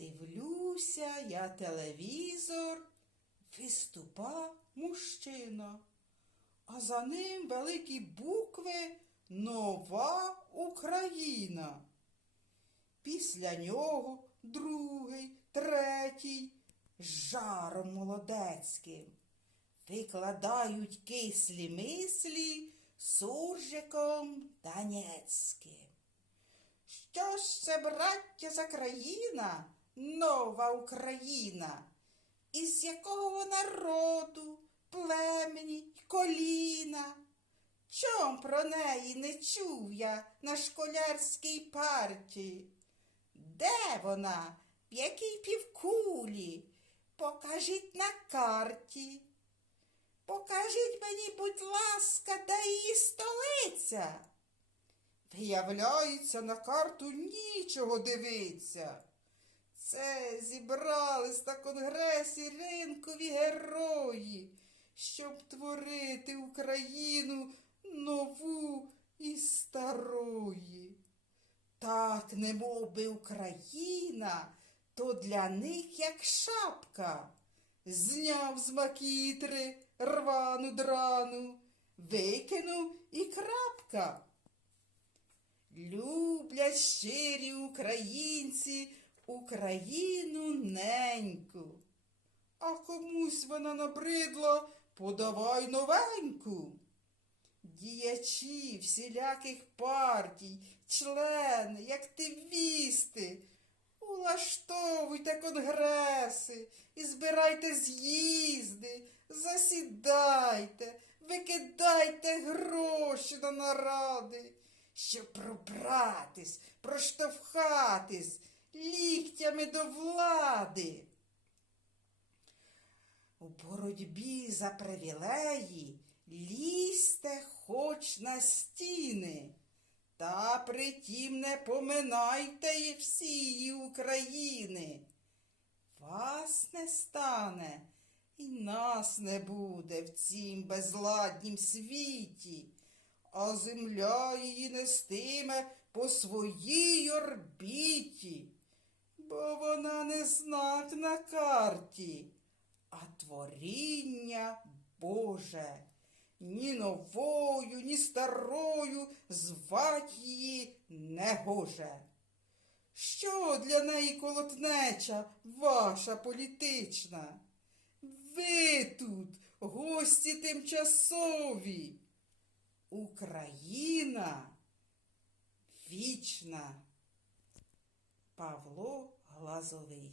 Дивлюся я телевізор, виступа мужчина, а за ним великі букви Нова Україна. Після нього другий, третій, жаром молодецьким. Викладають кислі мислі суржиком Донецьким. Що ж це, браття, за країна, нова Україна? Із якого вона роду, племені коліна? Чом про неї не чув я на школярській парті? Де вона? В якій півкулі? Покажіть на карті. Покажіть мені, будь ласка, де її столиця. Виявляється, на карту нічого дивиться. Це зібрались на конгресі ринкові герої, щоб творити Україну нову і старої. Так, не би Україна, то для них як шапка. Зняв з макітри рвану драну, викинув і крапка. Люблять щирі українці Україну неньку. А комусь вона набридла, подавай новеньку. Діячі всіляких партій, члени, активісти, улаштовуйте конгреси і збирайте з'їзди, засідайте, викидайте гроші на наради, щоб пробратись, проштовхатись ліктями до влади. У боротьбі за привілеї лізьте хоч на стіни, та притім не поминайте і всієї України. Вас не стане і нас не буде в цім безладнім світі, а земля її нестиме по своїй орбіті, вона не знак на карті а творіння Боже. Ні новою, ні старою звать її не гоже. Що для неї колотнеча ваша політична? Ви тут гості тимчасові. Україна вічна. Павло resolvi.